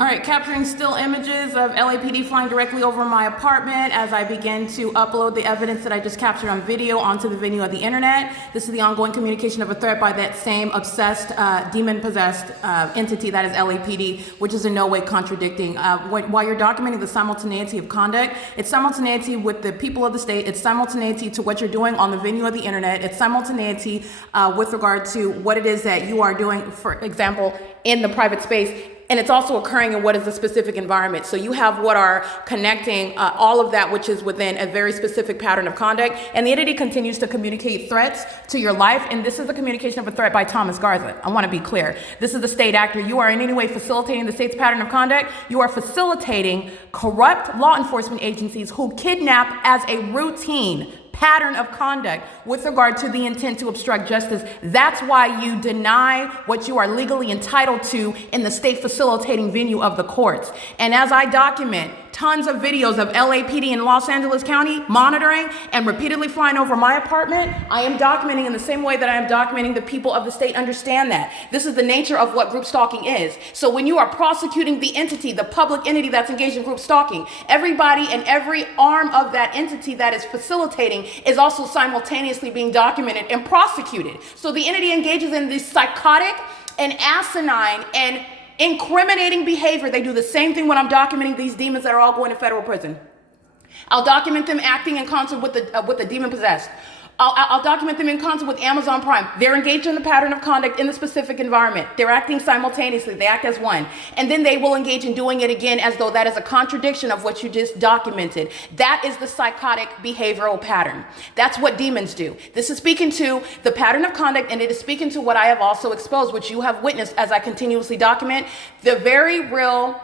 All right, capturing still images of LAPD flying directly over my apartment as I begin to upload the evidence that I just captured on video onto the venue of the internet. This is the ongoing communication of a threat by that same obsessed, demon-possessed entity that is LAPD, which is in no way contradicting. While you're documenting the simultaneity of conduct, it's simultaneity with the people of the state, it's simultaneity to what you're doing on the venue of the internet, it's simultaneity with regard to what it is that you are doing, for example, in the private space. And it's also occurring in what is the specific environment. So you have what are connecting all of that which is within a very specific pattern of conduct. And the entity continues to communicate threats to your life. And this is the communication of a threat by Thomas Garza. I want to be clear. This is the state actor. You are in any way facilitating the state's pattern of conduct. You are facilitating corrupt law enforcement agencies who kidnap as a routine pattern of conduct with regard to the intent to obstruct justice. That's why you deny what you are legally entitled to in the state facilitating venue of the courts. And as I document tons of videos of LAPD in Los Angeles County monitoring and repeatedly flying over my apartment, I am documenting in the same way that I am documenting the people of the state understand that. This is the nature of what group stalking is. So when you are prosecuting the entity, the public entity that's engaged in group stalking, everybody and every arm of that entity that is facilitating is also simultaneously being documented and prosecuted. So the entity engages in this psychotic and asinine and incriminating behavior. They do the same thing when I'm documenting these demons that are all going to federal prison. I'll document them acting in concert with the demon possessed. I'll document them in concert with Amazon Prime. They're engaged in the pattern of conduct in the specific environment. They're acting simultaneously. They act as one. And then they will engage in doing it again as though that is a contradiction of what you just documented. That is the psychotic behavioral pattern. That's what demons do. This is speaking to the pattern of conduct, and it is speaking to what I have also exposed, which you have witnessed as I continuously document, the very real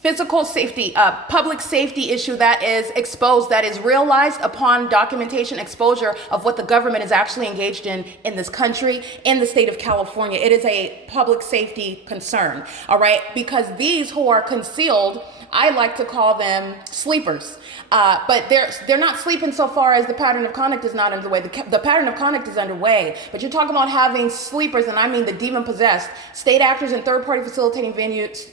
physical safety, public safety issue that is exposed, that is realized upon documentation exposure of what the government is actually engaged in this country, in the state of California. It is a public safety concern, all right? Because these who are concealed, I like to call them sleepers. But they're not sleeping so far as the pattern of conduct is not underway. The pattern of conduct is underway, but you're talking about having sleepers, and I mean the demon-possessed, state actors and third-party facilitating venues,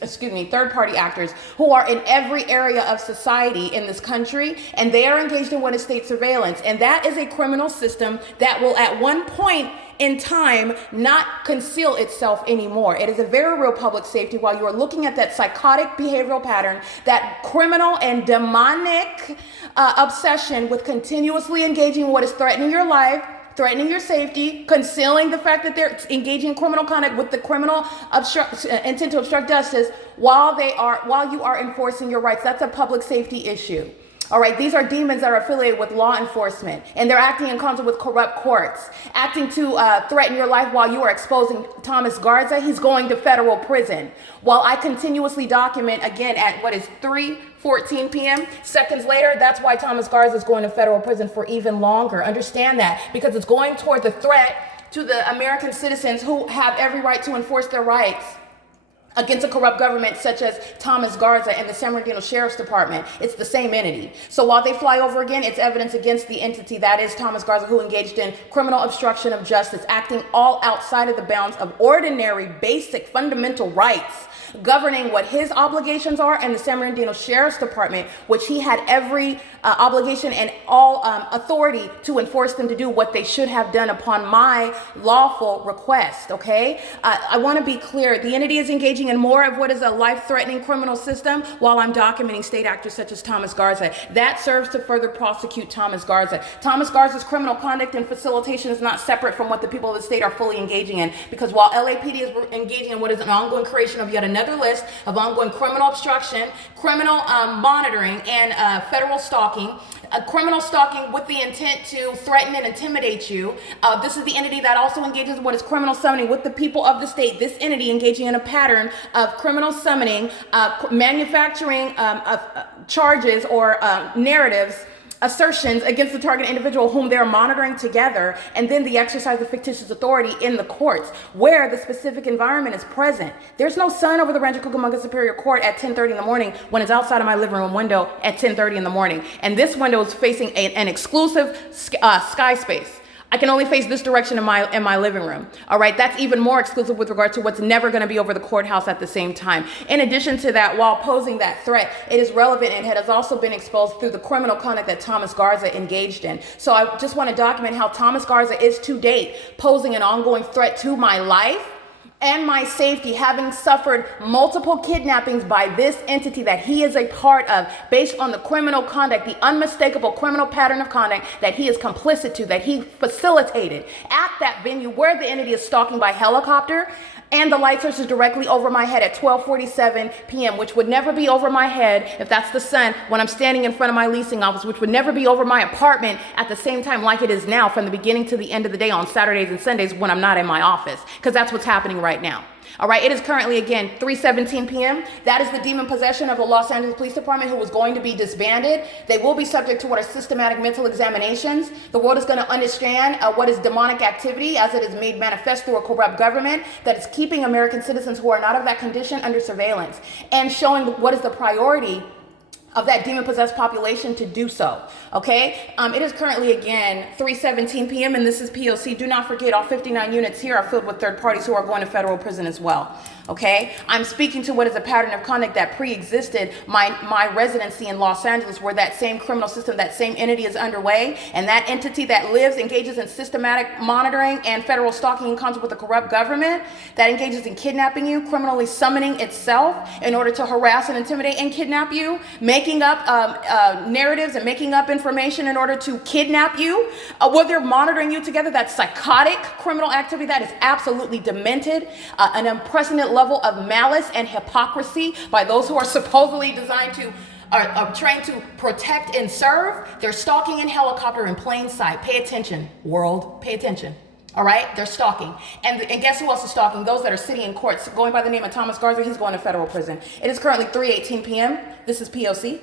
third-party actors who are in every area of society in this country, and they are engaged in what is state surveillance. And that is a criminal system that will at one point in time not conceal itself anymore. It is a very real public safety while you are looking at that psychotic behavioral pattern, that criminal and demonic obsession with continuously engaging in what is threatening your life, threatening your safety, concealing the fact that they're engaging in criminal conduct with the criminal intent to obstruct justice while you are enforcing your rights. That's a public safety issue. All right, these are demons that are affiliated with law enforcement, and they're acting in concert with corrupt courts, acting to threaten your life while you are exposing Thomas Garza. He's going to federal prison. While I continuously document, again, at what is 3:14 p.m., seconds later, that's why Thomas Garza is going to federal prison for even longer. Understand that, because it's going toward the threat to the American citizens who have every right to enforce their rights against a corrupt government such as Thomas Garza and the San Bernardino Sheriff's Department. It's the same entity. So while they fly over again, it's evidence against the entity that is Thomas Garza, who engaged in criminal obstruction of justice, acting all outside of the bounds of ordinary, basic, fundamental rights governing what his obligations are, and the San Bernardino Sheriff's Department, which he had every obligation and all authority to enforce them to do what they should have done upon my lawful request, okay? I want to be clear. The entity is engaging in more of what is a life-threatening criminal system while I'm documenting state actors such as Thomas Garza. That serves to further prosecute Thomas Garza. Thomas Garza's criminal conduct and facilitation is not separate from what the people of the state are fully engaging in, because while LAPD is engaging in what is an ongoing creation of yet another list of ongoing criminal obstruction, criminal monitoring, and federal stalking, criminal stalking with the intent to threaten and intimidate you. This is the entity that also engages in what is criminal summoning with the people of the state. This entity engaging in a pattern of criminal summoning, manufacturing charges or narratives, assertions against the target individual whom they're monitoring together, and then the exercise of fictitious authority in the courts where the specific environment is present. There's no sun over the Rancho Cucamonga Superior Court at 10:30 in the morning when it's outside of my living room window at 10:30 in the morning. And this window is facing an exclusive sky space. I can only face this direction in my living room. All right, that's even more exclusive with regard to what's never going to be over the courthouse at the same time. In addition to that, while posing that threat, it is relevant and has also been exposed through the criminal conduct that Thomas Garza engaged in. So I just want to document how Thomas Garza is to date posing an ongoing threat to my life and my safety, having suffered multiple kidnappings by this entity that he is a part of, based on the criminal conduct, the unmistakable criminal pattern of conduct that he is complicit to, that he facilitated at that venue where the entity is stalking by helicopter. And the light source is directly over my head at 12:47 p.m., which would never be over my head if that's the sun when I'm standing in front of my leasing office, which would never be over my apartment at the same time like it is now from the beginning to the end of the day on Saturdays and Sundays when I'm not in my office, because that's what's happening right now. All right, it is currently, again, 3:17 p.m. That is the demon possession of the Los Angeles Police Department, who was going to be disbanded. They will be subject to what are systematic mental examinations. The world is going to understand what is demonic activity as it is made manifest through a corrupt government that is keeping American citizens who are not of that condition under surveillance and showing what is the priority of that demon-possessed population to do so, okay? It is currently, again, 3:17 p.m., and this is P.O.C. Do not forget, all 59 units here are filled with third parties who are going to federal prison as well, okay? I'm speaking to what is a pattern of conduct that pre-existed my residency in Los Angeles, where that same criminal system, that same entity is underway, and that entity that engages in systematic monitoring and federal stalking in concert with the corrupt government, that engages in kidnapping you, criminally summoning itself in order to harass and intimidate and kidnap you, making up narratives and making up information in order to kidnap you, where they're monitoring you together. That's psychotic criminal activity. That is absolutely demented, an unprecedented level of malice and hypocrisy by those who are supposedly designed to are trained to protect and serve. They're stalking in helicopter in plain sight. Pay attention, world. Pay attention. All right, they're stalking. And guess who else is stalking? Those that are sitting in courts, going by the name of Thomas Garza. He's going to federal prison. It is currently 3:18 p.m. This is P.O.C.